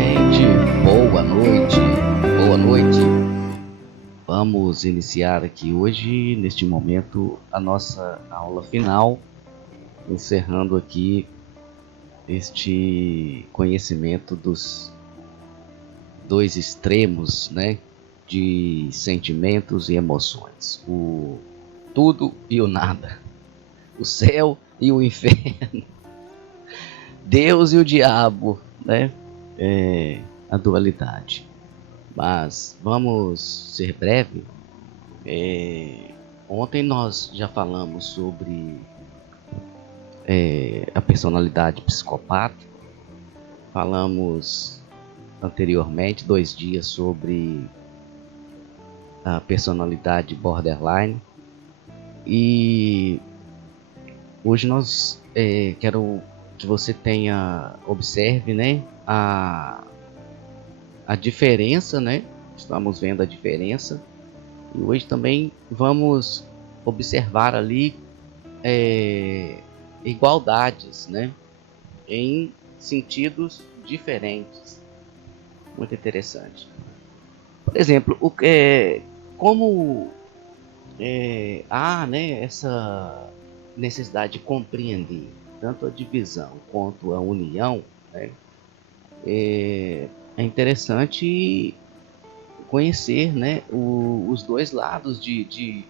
gente, boa noite, boa noite. Vamos iniciar aqui hoje, neste momento, a nossa aula final, encerrando aqui este conhecimento dos dois extremos, né, de sentimentos e emoções, o tudo e o nada, o céu e o inferno, Deus e o diabo, né, a dualidade. Mas vamos ser breve. Ontem nós já falamos sobre a personalidade psicopata. Falamos anteriormente 2 dias sobre a personalidade borderline. E hoje nós quero que você observe, né, a diferença, né? Estamos vendo a diferença. E hoje também vamos observar ali igualdades, né? Em sentidos diferentes. Muito interessante. Por exemplo, como há, né, essa necessidade de compreender tanto a divisão quanto a união, né? É interessante conhecer, né, os dois lados de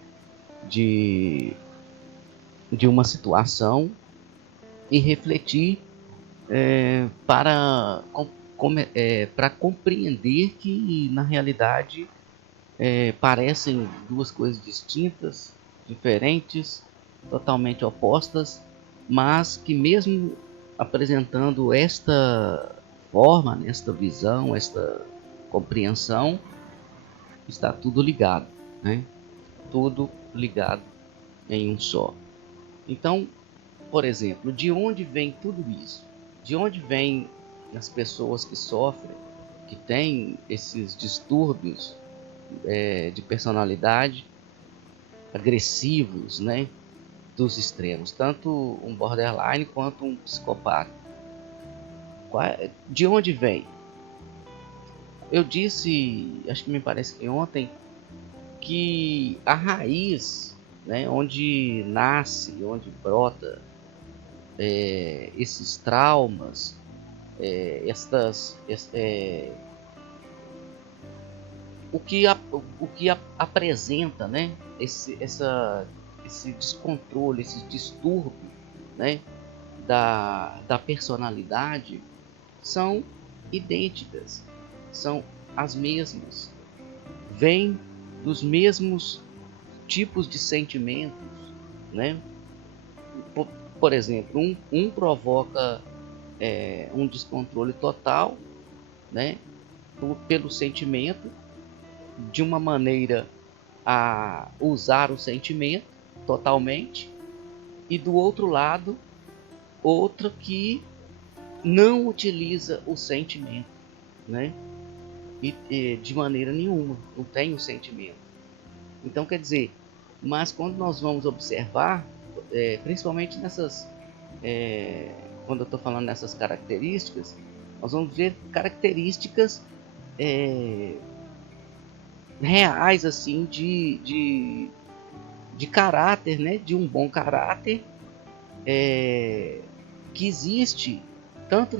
uma situação e refletir para compreender que na realidade parecem duas coisas distintas, diferentes, totalmente opostas, mas que mesmo apresentando esta forma, esta visão, esta compreensão, está tudo ligado, né? Tudo ligado em um só. Então, por exemplo, de onde vem tudo isso? De onde vem as pessoas que sofrem, que têm esses distúrbios de personalidade agressivos, né? Dos extremos, tanto um borderline quanto um psicopata. De onde vem? Eu disse, acho que me parece que ontem, que a raiz, né, onde nasce, onde brota esses traumas, o que apresenta, né, esse descontrole, esse distúrbio, né, da personalidade, são idênticas, são as mesmas, vêm dos mesmos tipos de sentimentos, né? Por exemplo, um provoca um descontrole total, né, pelo sentimento, de uma maneira a usar o sentimento totalmente, e do outro lado, outra que não utiliza o sentimento, né? E de maneira nenhuma, não tem o sentimento. Então, quer dizer, mas quando nós vamos observar, principalmente nessas, quando eu estou falando nessas características, nós vamos ver características reais, assim, de caráter, né? De um bom caráter, que existe tanto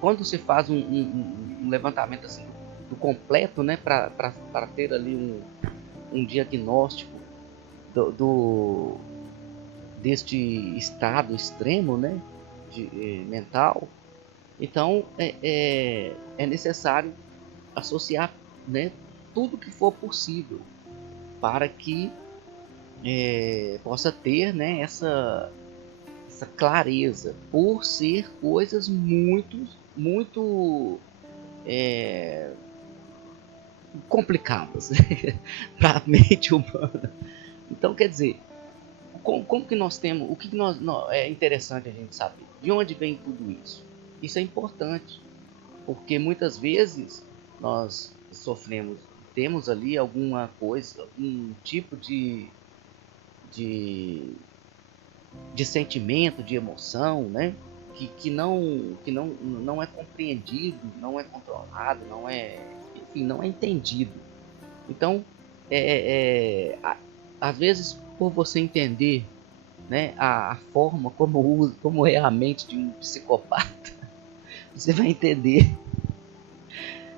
quando você faz um levantamento assim do completo, né, para ter ali um diagnóstico deste estado extremo, né, mental. Então é necessário associar, né, tudo que for possível para que possa ter, né, essa clareza, por ser coisas muito complicadas para a mente humana. Então, quer dizer, como que nós temos, o que é interessante a gente saber? De onde vem tudo isso? Isso é importante, porque muitas vezes nós temos ali alguma coisa, um tipo de sentimento, de emoção, né, não é compreendido, não é controlado, enfim, não é entendido. Então, às vezes, por você entender, né, a forma como é a mente de um psicopata, você vai entender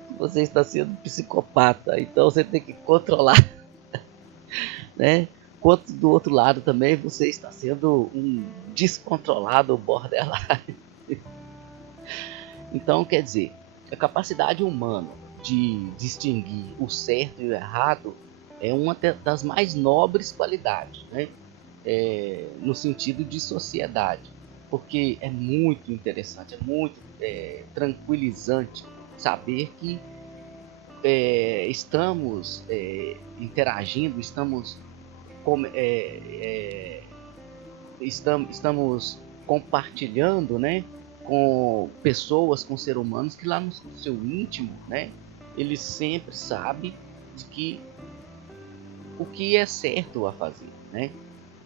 que você está sendo psicopata. Então você tem que controlar, né? Quanto do outro lado também você está sendo um descontrolado borderline. Então, quer dizer, a capacidade humana de distinguir o certo e o errado é uma das mais nobres qualidades, né? No sentido de sociedade, porque é muito interessante, é muito tranquilizante saber que estamos interagindo, estamos compartilhando, né, com pessoas, com seres humanos que lá no seu íntimo, né, eles sempre sabem de que o que é certo a fazer, né?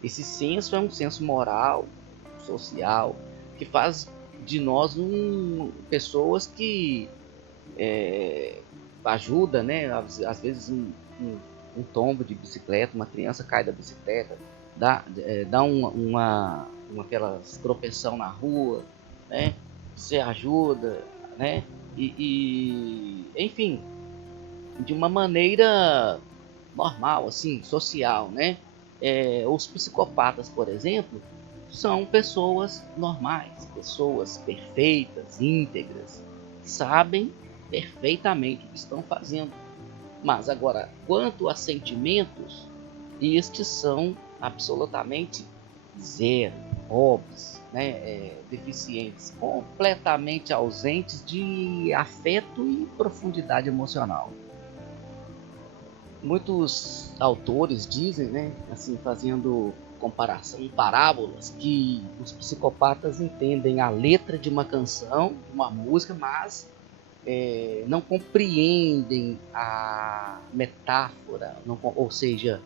Esse senso é um senso moral, social, que faz de nós pessoas que ajuda, né? Às vezes um tombo de bicicleta, uma criança cai da bicicleta, dá aquelas tropeção na rua, né? Você ajuda, né? Enfim, de uma maneira normal, assim, social, né? Os psicopatas, por exemplo, são pessoas normais, pessoas perfeitas, íntegras, sabem perfeitamente o que estão fazendo. Mas agora, quanto a sentimentos, estes são absolutamente zero, pobres, né? Deficientes, completamente ausentes de afeto e profundidade emocional. Muitos autores dizem, né, assim, fazendo comparação em parábolas, que os psicopatas entendem a letra de uma canção, de uma música, mas não compreendem a metáfora, ou seja,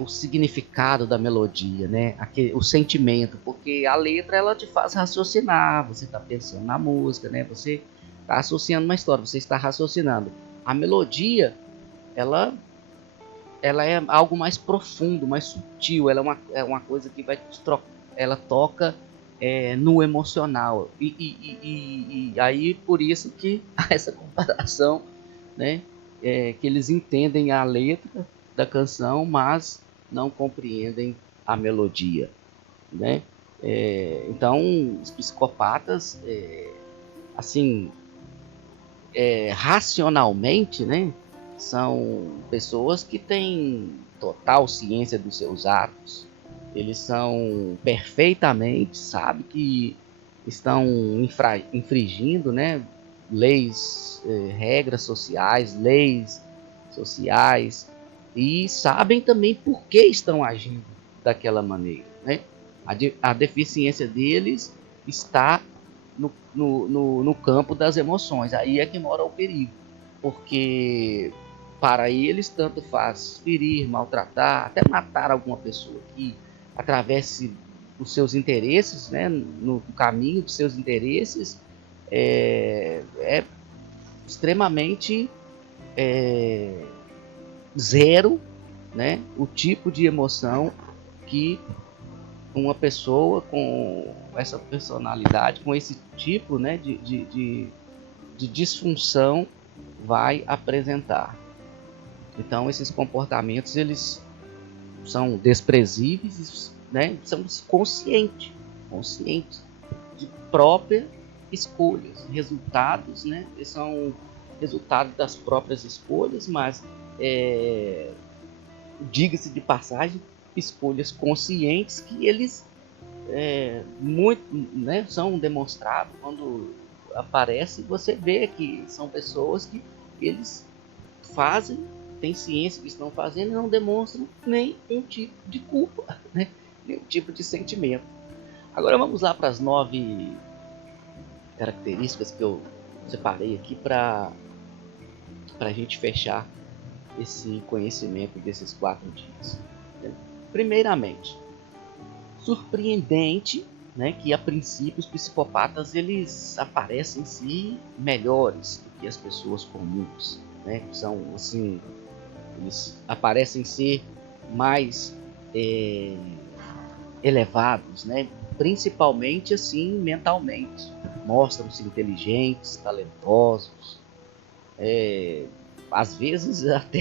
o significado da melodia, né? O sentimento, porque a letra ela te faz raciocinar, você está pensando na música, né? Você está associando uma história, você está raciocinando. A melodia ela é algo mais profundo, mais sutil, ela é uma coisa que ela toca no emocional, e aí por isso que há essa comparação, né? Que eles entendem a letra da canção, mas não compreendem a melodia, né? Então os psicopatas, assim, racionalmente, né, são pessoas que têm total ciência dos seus atos. Eles são perfeitamente, sabe que estão infringindo, né, leis, regras sociais, leis sociais, e sabem também por que estão agindo daquela maneira, né? A deficiência deles está no campo das emoções. Aí é que mora o perigo, porque para eles tanto faz ferir, maltratar, até matar alguma pessoa que atravesse os seus interesses, né, no caminho dos seus interesses, é extremamente zero, né, o tipo de emoção que uma pessoa com essa personalidade, com esse tipo, né, de disfunção vai apresentar. Então esses comportamentos eles são desprezíveis, né? São conscientes de próprias escolhas, resultados, né? Eles são resultado das próprias escolhas, mas diga-se de passagem, escolhas conscientes que eles muito, né, são demonstrados quando aparece. Você vê que são pessoas que eles fazem, têm ciência que estão fazendo e não demonstram nenhum tipo de culpa, né? Nenhum tipo de sentimento. Agora vamos lá para as 9 características que eu separei aqui para a gente fechar esse conhecimento desses 4 dias. Primeiramente, surpreendente né, que a princípio os psicopatas eles aparecem em si melhores do que as pessoas comuns, né? São assim, eles parecem ser mais elevados, né? Principalmente assim mentalmente. Mostram-se inteligentes, talentosos, às vezes até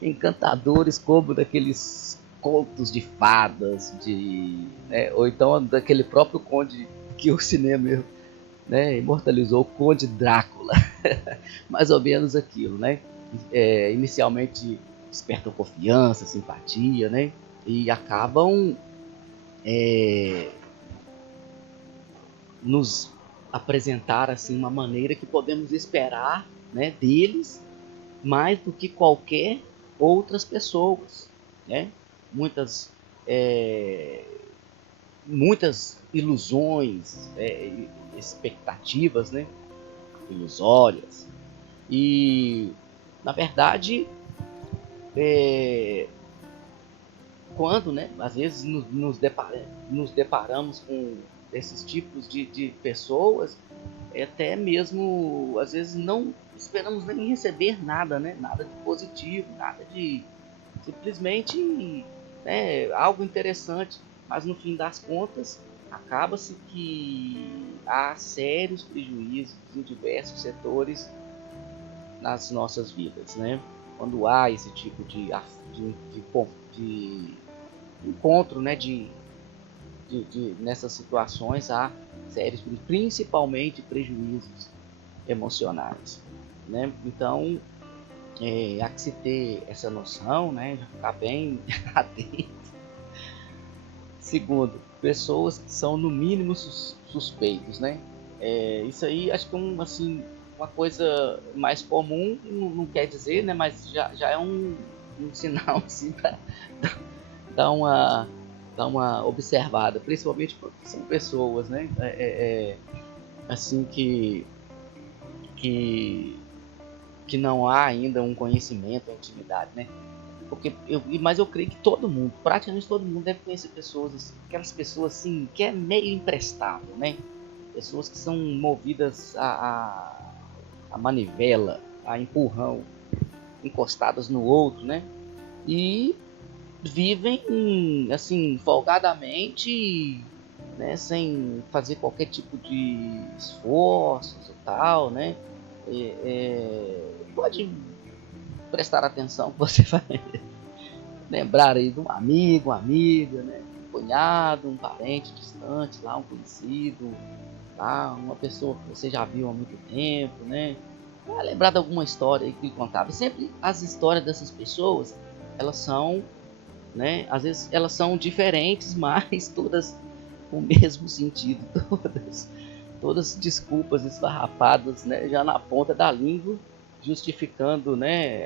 encantadores, como daqueles contos de fadas, né? Ou então daquele próprio conde que o cinema, né, imortalizou, o Conde Drácula. Mais ou menos aquilo, né? Inicialmente despertam confiança, simpatia, né? E acabam nos apresentar assim uma maneira que podemos esperar, né, deles mais do que qualquer outras pessoas, né? Muitas muitas ilusões, expectativas, né, ilusórias. E na verdade, quando, né, às vezes nos deparamos com esses tipos de pessoas, até mesmo às vezes não esperamos nem receber nada, né, nada de positivo, nada de simplesmente, né, algo interessante, mas no fim das contas acaba-se que há sérios prejuízos em diversos setores nas nossas vidas, né? Quando há esse tipo de encontro, né, nessas situações há sérios, principalmente prejuízos emocionais, né? Então há que se ter essa noção, né? Já ficar bem atento. Segundo, pessoas que são no mínimo suspeitos, né? Isso aí acho que assim, uma coisa mais comum, não quer dizer, né? Mas já é um sinal assim para dar uma observada, principalmente porque são pessoas, né? Assim que não há ainda um conhecimento, uma intimidade, né? Mas eu creio que todo mundo, praticamente todo mundo deve conhecer pessoas, assim, aquelas pessoas assim, que é meio imprestável, né? Pessoas que são movidas a manivela, a empurrão, encostadas no outro, né? E vivem assim, folgadamente, né? Sem fazer qualquer tipo de esforços e tal, né? Pode prestar atenção que você vai lembrar aí de um amigo, uma amiga, né? Um cunhado, um parente distante, lá, um conhecido, lá, uma pessoa que você já viu há muito tempo, né? Vai lembrar de alguma história aí que ele contava. Sempre as histórias dessas pessoas, elas são, né? Às vezes elas são diferentes, mas todas com o mesmo sentido, todas desculpas esfarrapadas, né? Já na ponta da língua, justificando, né?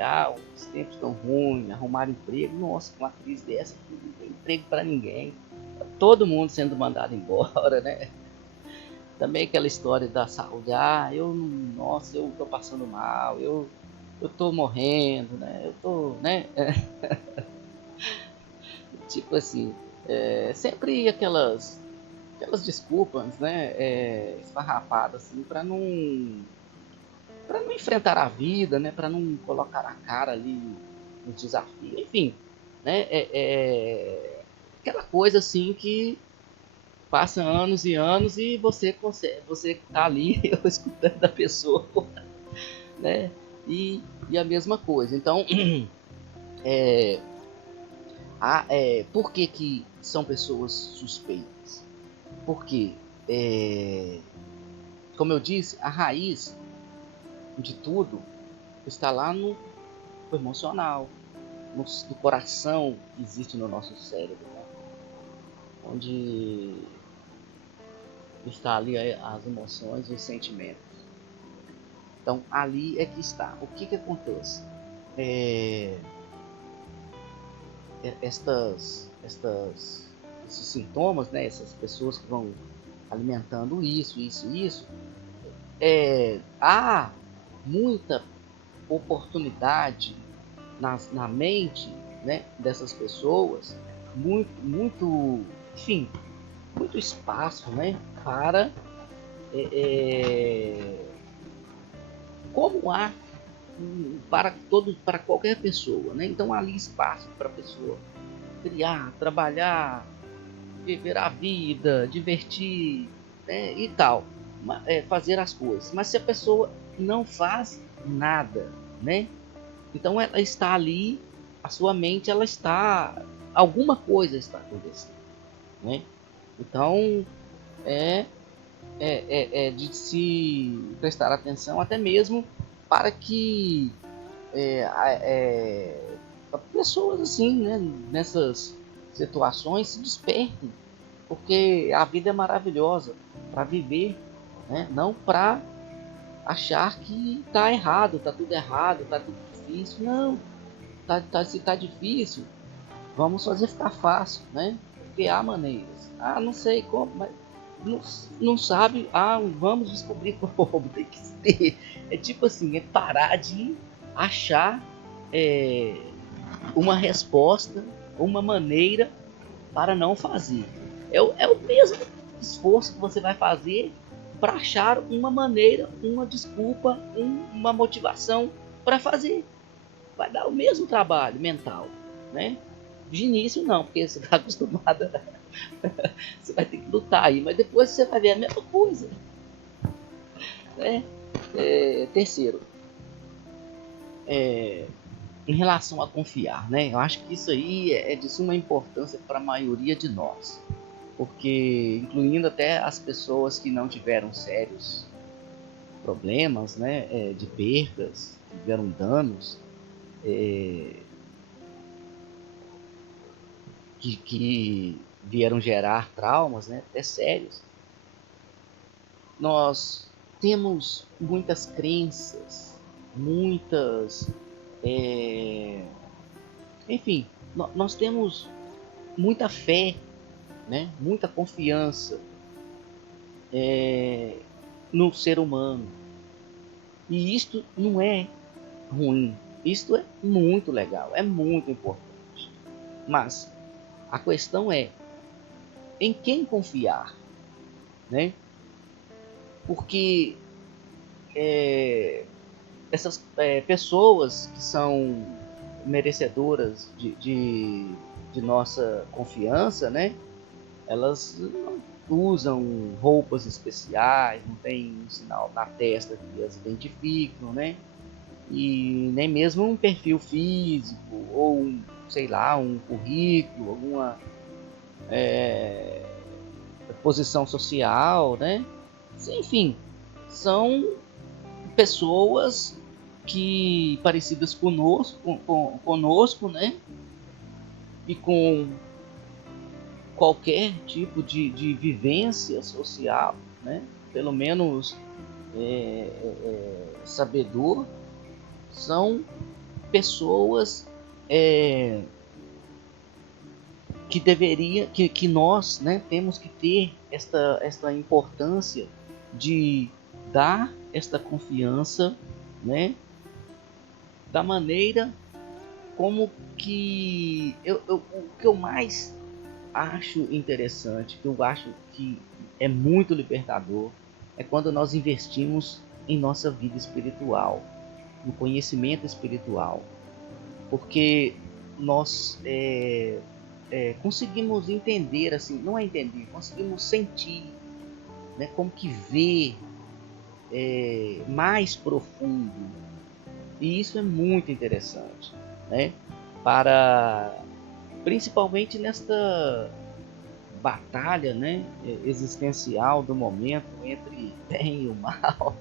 Os tempos estão ruins, arrumar emprego. Nossa, com uma crise dessa, não tem emprego para ninguém. Tá todo mundo sendo mandado embora, né? Também aquela história da saúde. Nossa, eu tô passando mal, eu tô morrendo, né? Eu tô, né? Tipo assim, sempre aquelas desculpas, né? Esfarrapadas, assim, para não enfrentar a vida, né? Para não colocar a cara ali nos desafios, enfim, né? Aquela coisa assim que passa anos e anos e você tá ali escutando a pessoa, né? E a mesma coisa. Então, por que são pessoas suspeitas? Porque, como eu disse, a raiz de tudo está lá no emocional, no coração que existe no nosso cérebro, né? Onde está ali as emoções e os sentimentos. Então ali é que está. O que acontece? Esses sintomas, né? Essas pessoas que vão alimentando isso, há muita oportunidade na mente, né, dessas pessoas, muito, enfim, muito espaço, né, para é, é, como há para qualquer pessoa, né? Então há ali espaço para a pessoa criar, trabalhar, viver a vida, divertir, né, e tal, fazer as coisas. Mas se a pessoa não faz nada, né? Então ela está ali, a sua mente ela está, alguma coisa está acontecendo, né? Então é, é de se prestar atenção, até mesmo para que é, é, pessoas assim, né, nessas situações se despertem, porque a vida é maravilhosa para viver, né? Não para achar que tá errado, tá tudo errado, tá tudo difícil. Não, se tá difícil, vamos fazer ficar fácil, né? Porque há maneiras. Ah, não sei como, mas não, não sabe. Ah, vamos descobrir como. Tem que ter. É tipo assim, é parar de achar é, uma resposta, uma maneira para não fazer. É o mesmo esforço que você vai fazer para achar uma maneira, uma desculpa, uma motivação para fazer. Vai dar o mesmo trabalho mental, né? De início não, porque você está acostumado, você vai ter que lutar aí, mas depois você vai ver a mesma coisa, né? Terceiro, em relação a confiar, né? Eu acho que isso aí é de suma importância para a maioria de nós, porque incluindo até as pessoas que não tiveram sérios problemas, né, de percas, tiveram danos, que vieram gerar traumas, né, até sérios. Nós temos muitas crenças, muitas, é, enfim, nós temos muita fé, né, muita confiança no ser humano. E isto não é ruim, isto é muito legal, é muito importante. Mas a questão é em quem confiar, né? Porque essas pessoas que são merecedoras de nossa confiança, né? Elas não usam roupas especiais, não tem um sinal na testa que as identificam, né? E nem mesmo um perfil físico ou sei lá, um currículo, alguma posição social, né? Enfim, são pessoas que parecidas conosco, né? E com qualquer tipo de vivência social, né? Pelo menos sabedor, são pessoas que nós, né, temos que ter esta importância de dar esta confiança, né, da maneira como que o que eu mais acho interessante, que eu acho que é muito libertador, é quando nós investimos em nossa vida espiritual, no conhecimento espiritual, porque nós conseguimos entender, assim, não é entender, conseguimos sentir, né, como que ver mais profundo. E isso é muito interessante, né? Para principalmente nesta batalha, né, existencial do momento entre bem e o mal,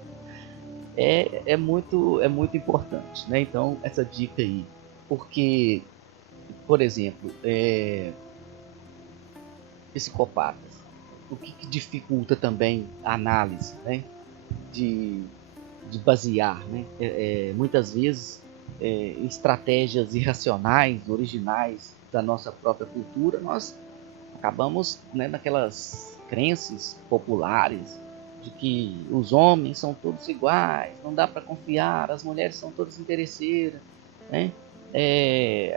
é muito importante, né? Então essa dica aí, porque, por exemplo, psicopatas, o que dificulta também a análise, né? De, de basear, né? Muitas vezes estratégias irracionais, originais da nossa própria cultura, nós acabamos, né, naquelas crenças populares de que os homens são todos iguais, não dá para confiar, as mulheres são todas interesseiras, né?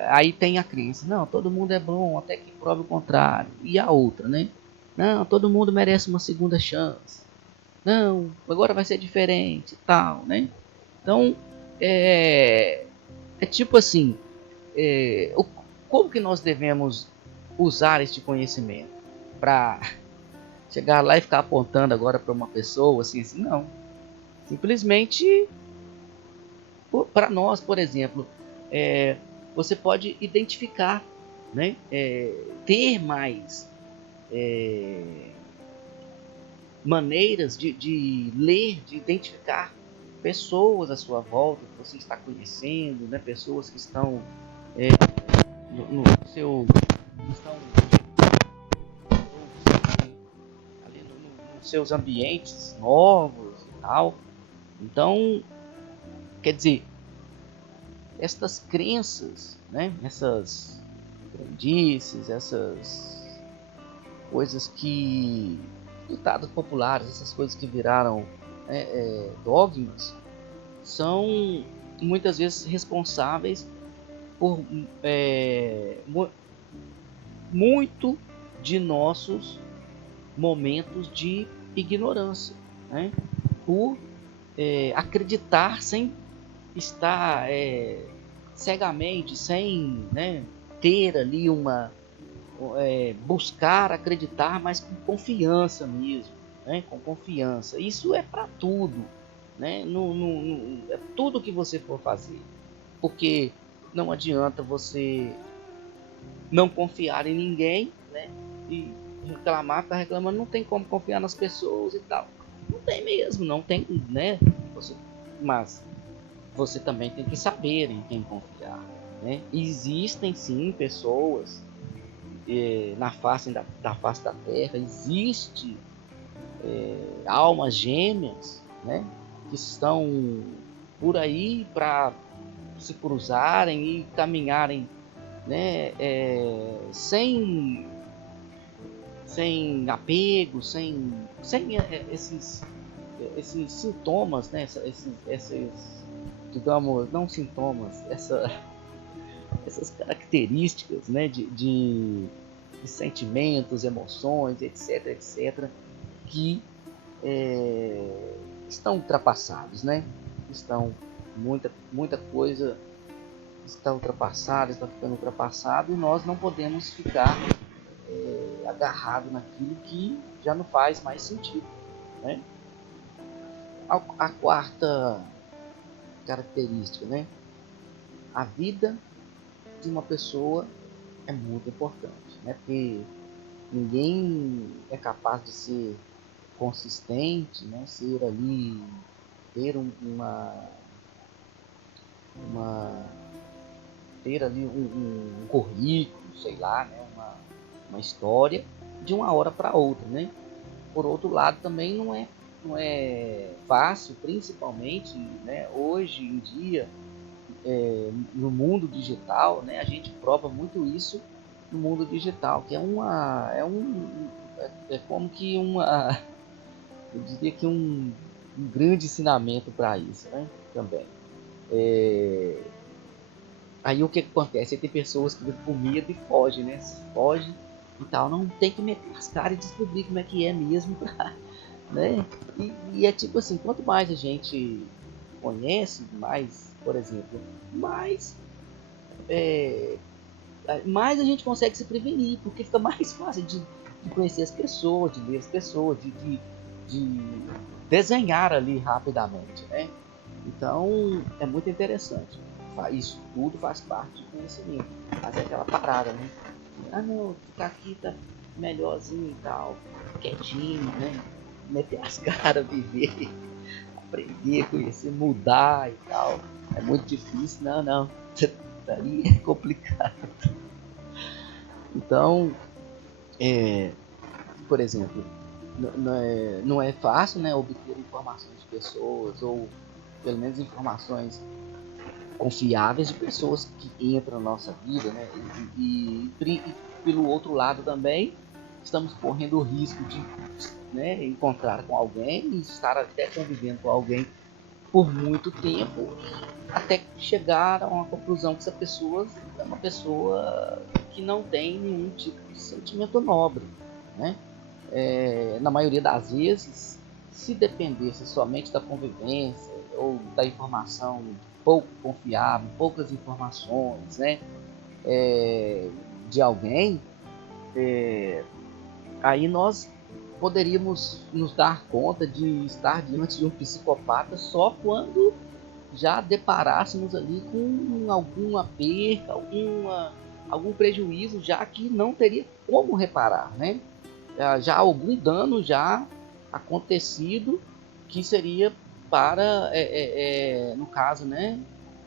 Aí tem a crença, não, todo mundo é bom até que prove o contrário. E a outra, né? Não, todo mundo merece uma segunda chance. Não, agora vai ser diferente e tal, né? Então, é tipo assim, como que nós devemos usar este conhecimento para chegar lá e ficar apontando agora para uma pessoa assim, não. Simplesmente, para nós, por exemplo, você pode identificar, né? Ter mais maneiras de ler, de identificar pessoas à sua volta que você está conhecendo, né? Pessoas que estão no seu, estão ali nos seus ambientes novos e tal. Então, quer dizer, estas crenças, né? Essas crendices, essas coisas que ditados populares, essas coisas que viraram dogmas, são muitas vezes responsáveis por muito de nossos momentos de ignorância, né? Por acreditar sem estar cegamente, sem, né, ter ali uma buscar acreditar, mas com confiança mesmo, né? Com confiança. Isso é para tudo, né? É tudo que você for fazer, porque não adianta você não confiar em ninguém, né? E reclamar, ficar reclamando, não tem como confiar nas pessoas e tal. Não tem mesmo, não tem, né? Mas você também tem que saber em quem confiar, né? Existem sim pessoas na face da Terra, existe almas gêmeas, né? Que estão por aí para se cruzarem e caminharem, né? Sem apego, sem esses sintomas, né? Esses, digamos, não sintomas, essas características, né? De sentimentos, emoções, etc, etc, que estão ultrapassados, né? Muita coisa está ultrapassada, está ficando ultrapassado, e nós não podemos ficar agarrado naquilo que já não faz mais sentido, né? A quarta característica, né? A vida de uma pessoa é muito importante, né? Porque ninguém é capaz de ser consistente, né? Ser ali, ter ter ali um currículo, sei lá, né? Uma história de uma hora para outra, né? Por outro lado, também não é fácil, principalmente, né? Hoje em dia, no mundo digital, né? A gente prova muito isso no mundo digital, que é como que eu diria que um grande ensinamento para isso, né? Também. Aí o que acontece? Tem pessoas que ficam com medo e fogem, né? Foge e tal. Não tem que meter as caras e descobrir como é que é mesmo, né? E é tipo assim, quanto mais a gente conhece, mais, por exemplo, mais a gente consegue se prevenir, porque fica mais fácil de conhecer as pessoas, de ler as pessoas, de desenhar ali rapidamente, né? Então é muito interessante. Isso tudo faz parte do conhecimento. Mas é aquela parada, né? Ah não, ficar aqui tá melhorzinho e tal, quietinho, né? Meter as caras, viver, aprender, conhecer, mudar e tal. É muito difícil, não. Daí é complicado. Então, por exemplo, não é fácil, né, obter informações de pessoas, ou pelo menos informações confiáveis de pessoas que entram na nossa vida, né? E pelo outro lado também, estamos correndo o risco de, né, encontrar com alguém e estar até convivendo com alguém por muito tempo, até chegar a uma conclusão que essa pessoa é uma pessoa que não tem nenhum tipo de sentimento nobre, né? na maioria das vezes, se dependesse somente da convivência ou da informação pouco confiável, poucas informações, né, de alguém, aí nós poderíamos nos dar conta de estar diante de um psicopata só quando já deparássemos ali com alguma perca, algum prejuízo, já que não teria como reparar, né? Já algum dano já acontecido que seria para, no caso, né,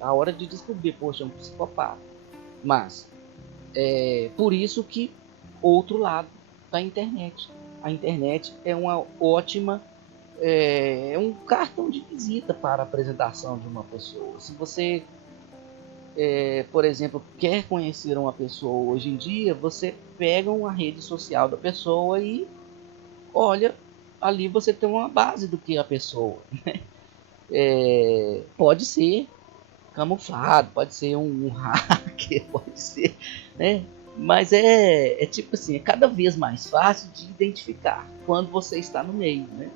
a hora de descobrir, poxa, é um psicopata. Mas por isso que outro lado da internet. A internet é uma ótima, é um cartão de visita para a apresentação de uma pessoa. Se você, por exemplo, quer conhecer uma pessoa hoje em dia, você pega uma rede social da pessoa e olha, ali você tem uma base do que é a pessoa. Pode ser camuflado, pode ser um hacker, pode ser, né? Mas tipo assim, é cada vez mais fácil de identificar quando você está no meio, né?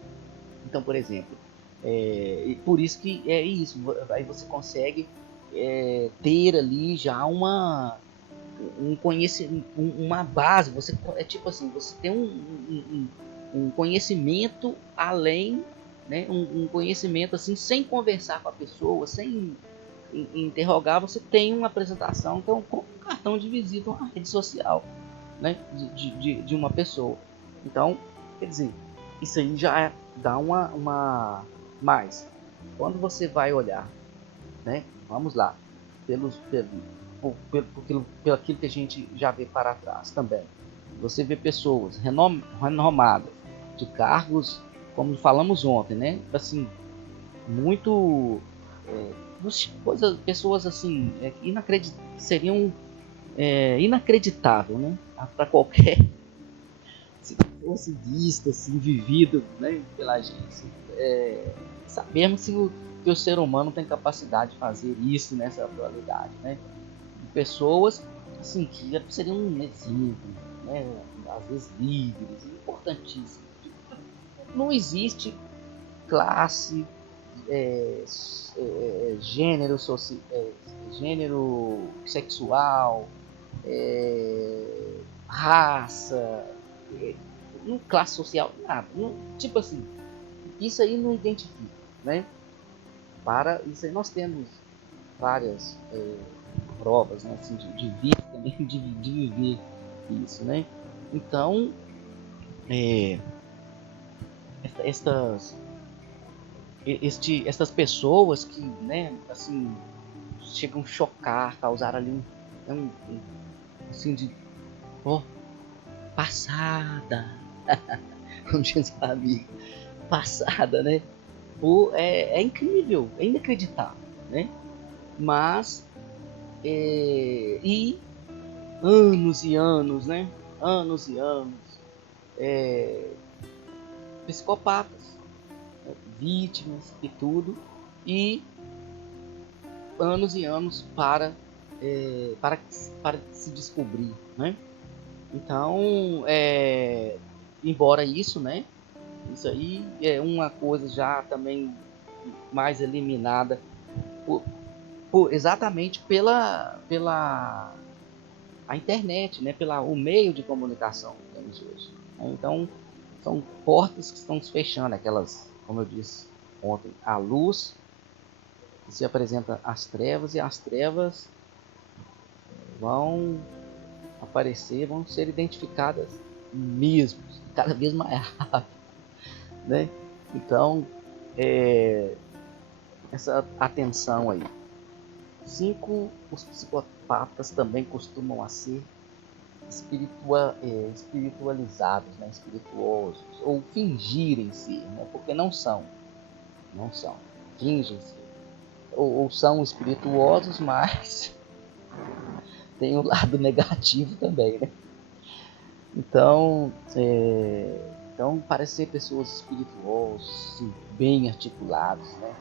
Então, por exemplo, por isso que é isso, aí você consegue ter ali já um conhecimento, uma base, você é tipo assim, você tem um conhecimento além, né? Um conhecimento assim, sem conversar com a pessoa, sem interrogar, você tem uma apresentação, então como um cartão de visita, uma rede social, né, de uma pessoa. Então, quer dizer, isso aí já dá uma mais. Quando você vai olhar, né, vamos lá, pelo aquilo que a gente já vê para trás também. Você vê pessoas renomadas, de cargos, como falamos ontem, né, assim, muito pessoas assim seriam inacreditável, né, para qualquer se fosse visto assim, vivido, né, pela gente. Sabemos que o ser humano tem capacidade de fazer isso nessa atualidade, né, de pessoas assim que seriam um exemplo, né, às vezes livres, importantíssimo. Não existe classe, gênero, gênero sexual, raça, classe social, nada. Não, tipo assim, isso aí não identifica, né? Para isso aí nós temos várias provas, né, assim, de vida também, de viver isso, né? Então, estas pessoas que, né, assim, chegam a chocar, causar ali assim de passada, como diz a amiga, passada, né? É incrível, é inacreditável, né? Mas e anos e anos, né? Anos e anos, psicopatas, né? Vítimas e tudo, e anos e anos para se descobrir, né? Então, embora isso, né? Isso aí é uma coisa já também mais eliminada exatamente pela a internet, né? O meio de comunicação que temos hoje. Então, são portas que estão se fechando, aquelas, como eu disse ontem, a luz que se apresenta às trevas, e as trevas vão aparecer, vão ser identificadas mesmo, cada vez mais rápido, né? Então, essa atenção aí. 5. Os psicopatas também costumam ser espiritualizados, né? Espirituosos, ou fingirem ser, né? Porque não são, fingem ser, ou são espirituosos, mas tem o lado negativo também, né? Então, parece ser pessoas espirituosas, assim, bem articulados, né?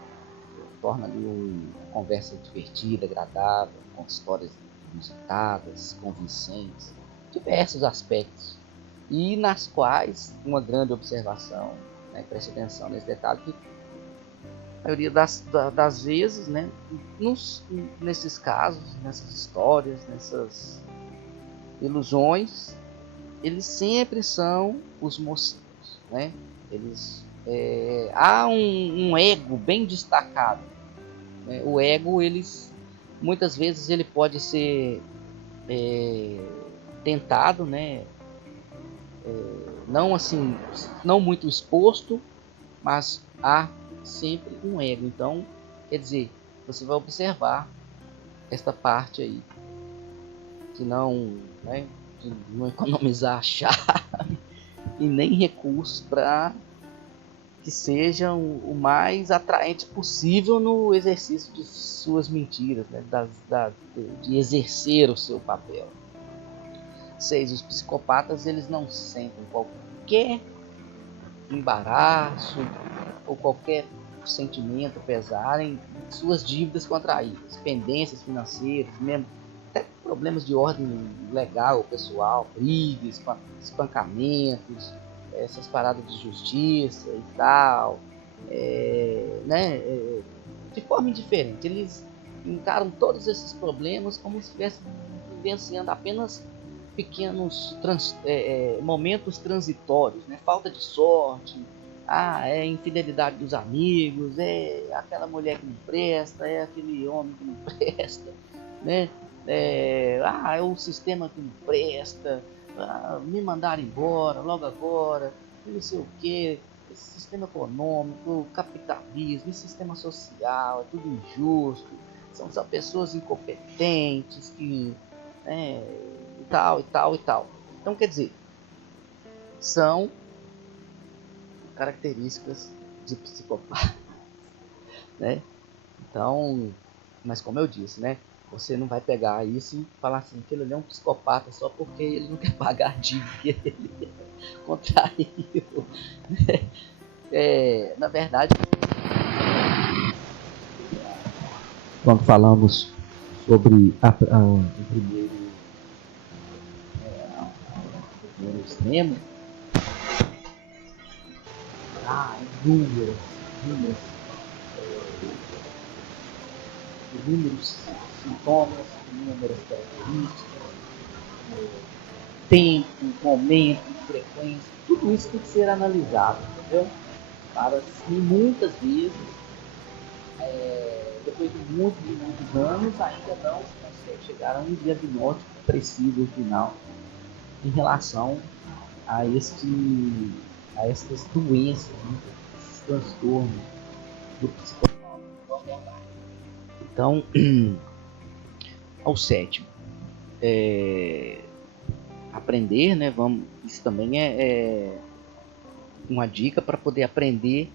Torna ali uma conversa divertida, agradável, com histórias inusitadas, convincentes, diversos aspectos. e nas quais uma grande observação, né, preste atenção nesse detalhe, que a maioria das vezes, né, nesses casos, nessas histórias, nessas ilusões, eles sempre são os mocinhos, né? Há um ego bem destacado, né? O ego, muitas vezes ele pode ser tentado, né? Não assim, não muito exposto, mas há sempre um ego. Então, quer dizer, você vai observar esta parte aí, de não, né, de não economizar chave e nem recursos para que sejam o mais atraente possível no exercício de suas mentiras, né, de exercer o seu papel. 6. Os psicopatas, eles não sentem qualquer embaraço ou qualquer sentimento pesar em suas dívidas contraídas, pendências financeiras, mesmo até problemas de ordem legal, pessoal, brigas, espancamentos, essas paradas de justiça e tal, né? De forma indiferente. Eles encaram todos esses problemas como se estivessem vivenciando apenas pequenos momentos transitórios, né? Falta de sorte, é infidelidade dos amigos, é aquela mulher que não presta, é aquele homem que não presta, né? É o sistema que não presta, me mandaram embora logo agora, não sei o que, esse sistema econômico, o capitalismo, esse sistema social, é tudo injusto, são só pessoas incompetentes que e tal, e tal, e tal. Então, quer dizer, são características de psicopata, né? Então, mas como eu disse, né? Você não vai pegar isso e falar assim que ele é um psicopata só porque ele não quer pagar a dívida que ele contraiu. Na verdade, quando falamos sobre o primeiro extremo, inúmeros sintomas, inúmeras características, tempo, momento, frequência, tudo isso tem que ser analisado, entendeu? Para se muitas vezes, depois de muitos anos, ainda não se consegue chegar a um diagnóstico preciso final em relação a essas doenças, né? Esses transtornos do psicológico. Então, ao 7, aprender, né? Isso também é uma dica para poder aprender,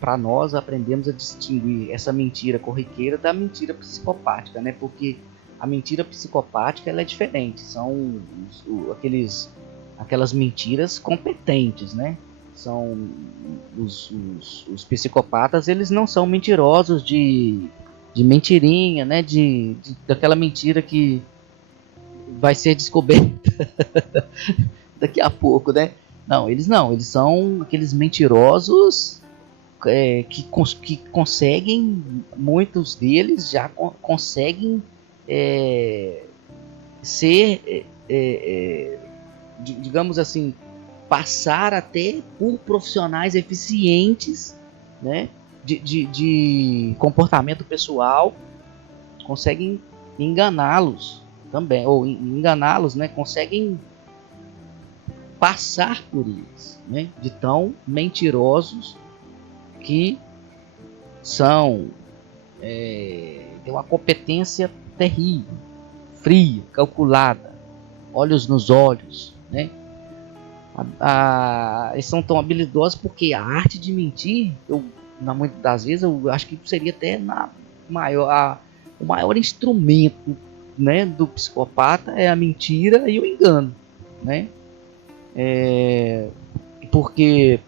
para nós aprendermos a distinguir essa mentira corriqueira da mentira psicopática, né? Porque a mentira psicopática ela é diferente, são aquelas mentiras competentes, né? São os psicopatas, eles não são mentirosos de mentirinha, né? Daquela mentira que vai ser descoberta daqui a pouco, né? Não, eles são aqueles mentirosos que conseguem, muitos deles já conseguem ser, digamos assim, passar até por profissionais eficientes, né? De comportamento pessoal, conseguem enganá-los também, ou enganá-los, né? Conseguem passar por eles, né? De tão mentirosos que são, tem uma competência terrível, fria, calculada, olhos nos olhos, né? Eles são tão habilidosos porque a arte de mentir, muitas das vezes eu acho que seria até o maior instrumento, né, do psicopata é a mentira e o engano, né? Porque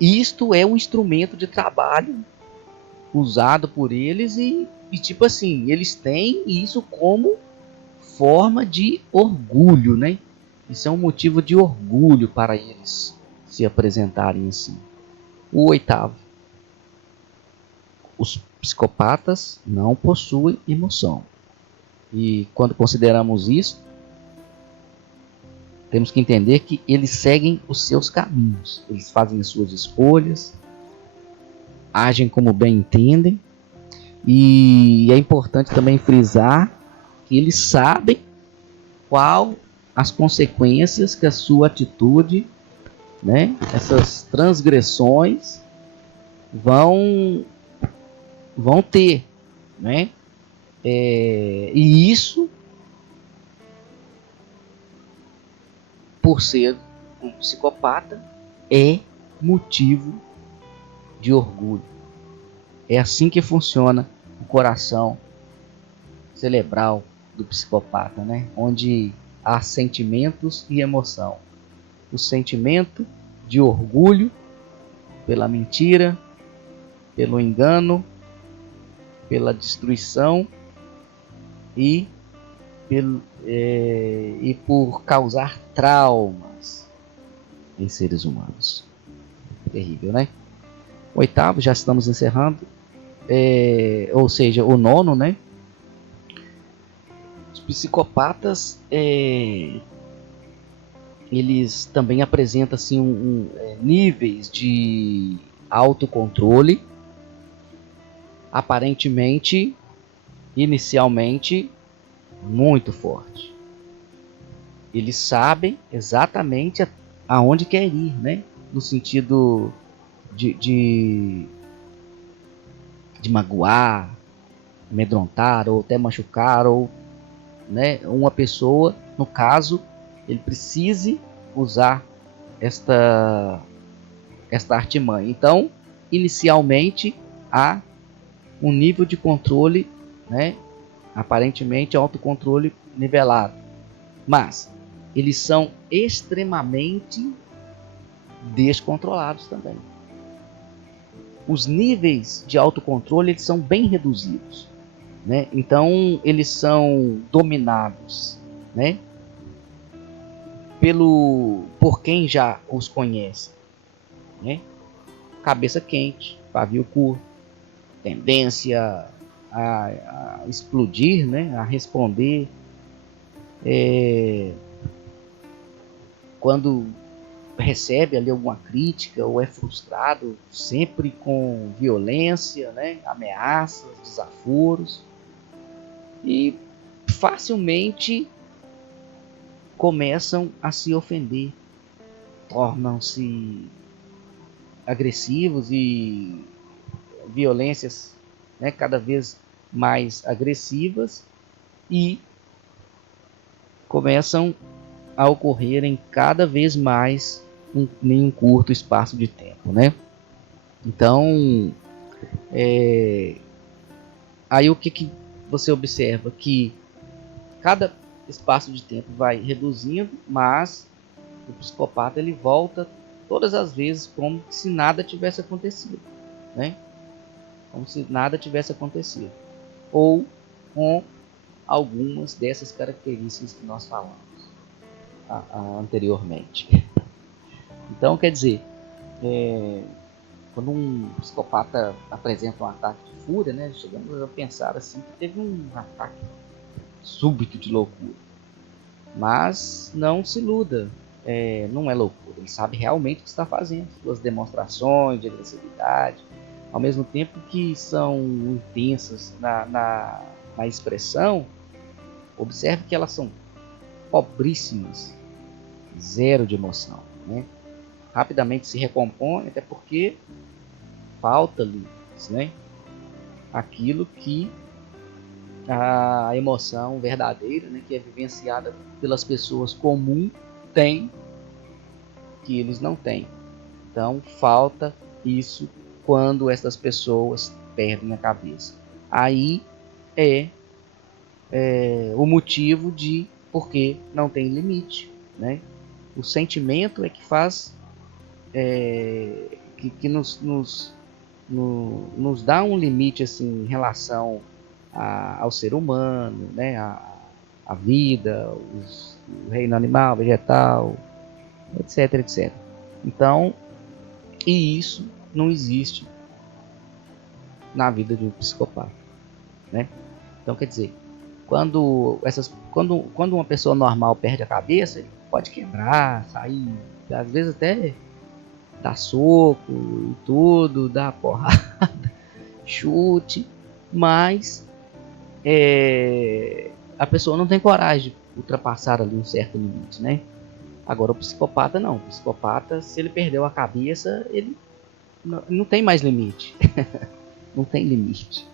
isto é um instrumento de trabalho usado por eles e tipo assim, eles têm isso como forma de orgulho, né? Isso é um motivo de orgulho para eles se apresentarem assim. O oitavo, os psicopatas não possuem emoção. E quando consideramos isso, temos que entender que eles seguem os seus caminhos. Eles fazem as suas escolhas, agem como bem entendem. E é importante também frisar que eles sabem qual as consequências que a sua atitude, né, essas transgressões vão ter, né? E isso, por ser um psicopata, é motivo de orgulho. É assim que funciona o coração cerebral do psicopata, né? Onde há sentimentos e emoção. O sentimento de orgulho pela mentira, pelo engano, pela destruição e por causar traumas em seres humanos. Terrível, né? Oitavo, já estamos encerrando. Ou seja, o nono, né? Os psicopatas, eles também apresentam assim, níveis de autocontrole, aparentemente, inicialmente, muito forte. Eles sabem exatamente aonde quer ir, né? No sentido de magoar, amedrontar ou até machucar, ou, né, uma pessoa, no caso, ele precise usar esta artimanha. Então, inicialmente, há um nível de controle, né, aparentemente autocontrole nivelado, mas eles são extremamente descontrolados também. Os níveis de autocontrole eles são bem reduzidos, né? Então eles são dominados, né, por quem já os conhece, né? Cabeça quente, pavio curto, tendência a explodir, né? A responder quando recebe ali alguma crítica ou é frustrado, sempre com violência, né? Ameaças, desaforos, e facilmente começam a se ofender, tornam-se agressivos e violências, né, cada vez mais agressivas, e começam a ocorrerem cada vez mais em um curto espaço de tempo, né? Então, aí o que você observa? Que cada espaço de tempo vai reduzindo, mas o psicopata ele volta todas as vezes como se nada tivesse acontecido, né? Como se nada tivesse acontecido, ou com algumas dessas características que nós falamos anteriormente. Então, quer dizer, quando um psicopata apresenta um ataque de fúria, né, chegamos a pensar assim que teve um ataque súbito de loucura. Mas não se iluda, não é loucura. Ele sabe realmente o que está fazendo, suas demonstrações de agressividade, ao mesmo tempo que são intensas na expressão. Observe que elas são pobríssimas, zero de emoção, né? Rapidamente se recompõe, até porque falta-lhes, né, aquilo que a emoção verdadeira, né, que é vivenciada pelas pessoas comuns, tem, que eles não têm. Então falta isso quando essas pessoas perdem a cabeça. Aí é o motivo de porque não tem limite, né? O sentimento é que faz que nos dá um limite assim em relação ao ser humano, né? a vida, o reino animal, vegetal, etc, etc. Então, e isso não existe na vida de um psicopata, né? Então, quer dizer, quando uma pessoa normal perde a cabeça, ele pode quebrar, sair, às vezes até dar soco e tudo, dar porrada, chute, mas a pessoa não tem coragem de ultrapassar ali um certo limite, né? Agora o psicopata não. O psicopata, se ele perdeu a cabeça, ele não tem mais limite. Não tem limite,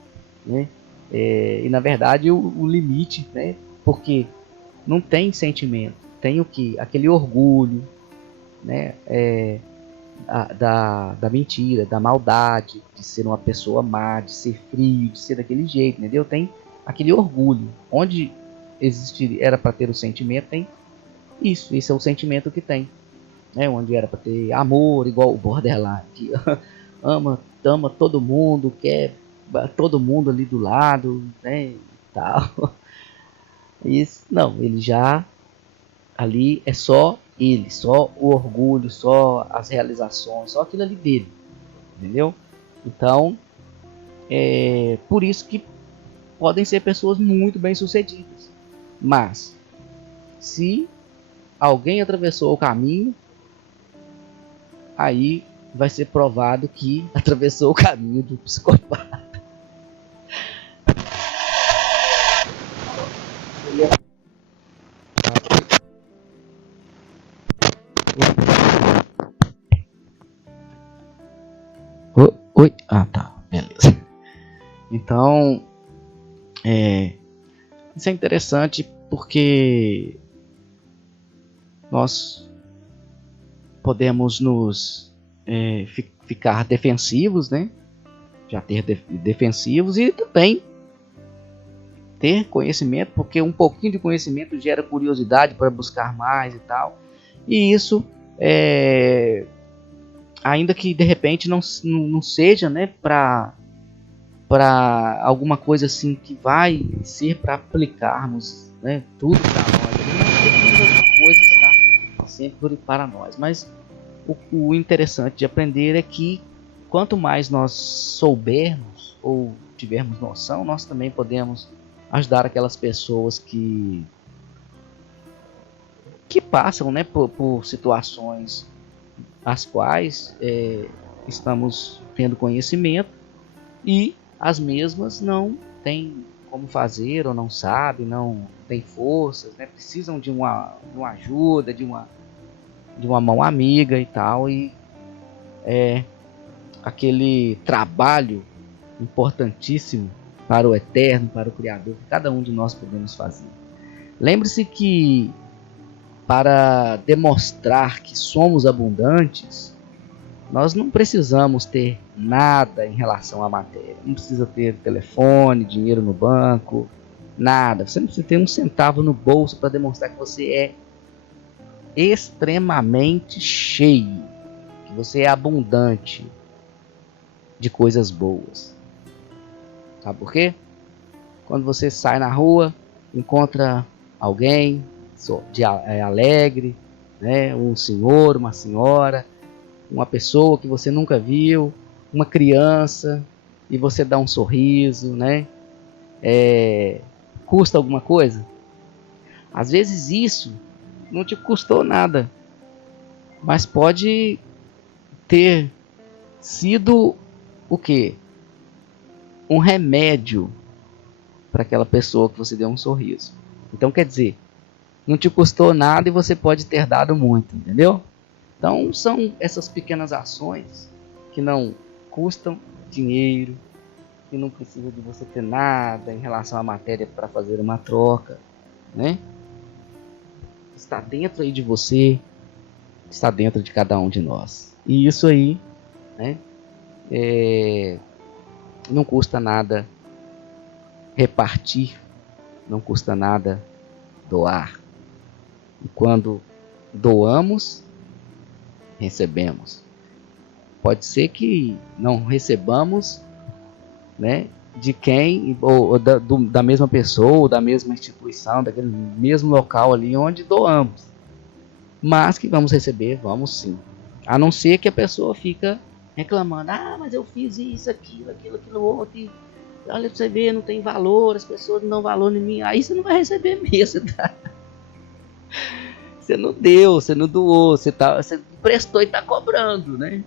né? E na verdade o limite, né? Porque não tem sentimento, tem o que? Aquele orgulho, né? Da mentira, da maldade, de ser uma pessoa má, de ser frio, de ser daquele jeito, entendeu? Tem aquele orgulho. Onde era para ter o sentimento, tem isso. Esse é o sentimento que tem, né? Onde era para ter amor, igual o Borderline, que ama todo mundo, quer todo mundo ali do lado, né? E tal. Isso, não, ele já ali é só ele, só o orgulho, só as realizações, só aquilo ali dele, entendeu? Então, por isso que podem ser pessoas muito bem sucedidas, mas se alguém atravessou o caminho, aí vai ser provado que atravessou o caminho do psicopata. Oi, ah tá, beleza. Então, isso é interessante porque nós podemos nos ficar defensivos, né? Já ter defensivos e também ter conhecimento, porque um pouquinho de conhecimento gera curiosidade para buscar mais e tal. E isso, ainda que de repente não seja, né, para alguma coisa assim que vai ser para aplicarmos, né, tudo para nós. Não alguma coisa que está sempre para nós, mas o interessante de aprender é que quanto mais nós soubermos ou tivermos noção, nós também podemos ajudar aquelas pessoas que passam, né, por situações as quais estamos tendo conhecimento e as mesmas não têm como fazer ou não sabem, não têm forças, né, precisam de uma ajuda, de uma mão amiga e tal, e aquele trabalho importantíssimo para o Eterno, para o Criador, que cada um de nós podemos fazer. Lembre-se que para demonstrar que somos abundantes, nós não precisamos ter nada em relação à matéria. Não precisa ter telefone, dinheiro no banco, nada. Você não precisa ter um centavo no bolso para demonstrar que você é extremamente cheio, que você é abundante de coisas boas. Sabe por quê? Quando você sai na rua, encontra alguém alegre, né? Um senhor, uma senhora, uma pessoa que você nunca viu, uma criança, e você dá um sorriso, né? Custa alguma coisa? Às vezes isso não te custou nada, mas pode ter sido o quê? Um remédio para aquela pessoa que você deu um sorriso. Então, quer dizer, não te custou nada e você pode ter dado muito, entendeu? Então, são essas pequenas ações que não custam dinheiro, que não precisa de você ter nada em relação à matéria para fazer uma troca, né? Está dentro aí de você, está dentro de cada um de nós. E isso aí, né? Não custa nada repartir, não custa nada doar. E quando doamos, recebemos. Pode ser que não recebamos, né, de quem, ou da mesma pessoa, ou da mesma instituição, daquele mesmo local ali onde doamos. Mas que vamos receber, vamos sim. A não ser que a pessoa fica reclamando, mas eu fiz isso, aquilo outro, e olha pra você ver, não tem valor, as pessoas não dão valor em mim, aí você não vai receber mesmo, tá? Você não deu, você não doou, você emprestou e tá cobrando, né?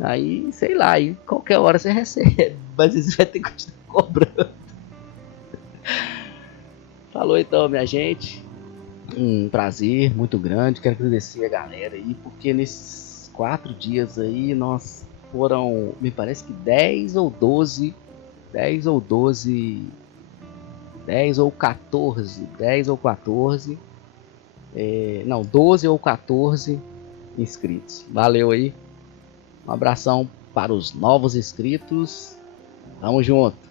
Aí, sei lá, aí qualquer hora você recebe, mas você vai ter que continuar cobrando. Falou então, minha gente. Um prazer muito grande. Quero agradecer a galera aí, porque nesses 4 dias aí, nós foram, me parece que 10 ou 12, 10 ou 12, 10 ou 14, 10 ou 14, não, 12 ou 14 inscritos. Valeu aí. Um abração para os novos inscritos. Tamo junto.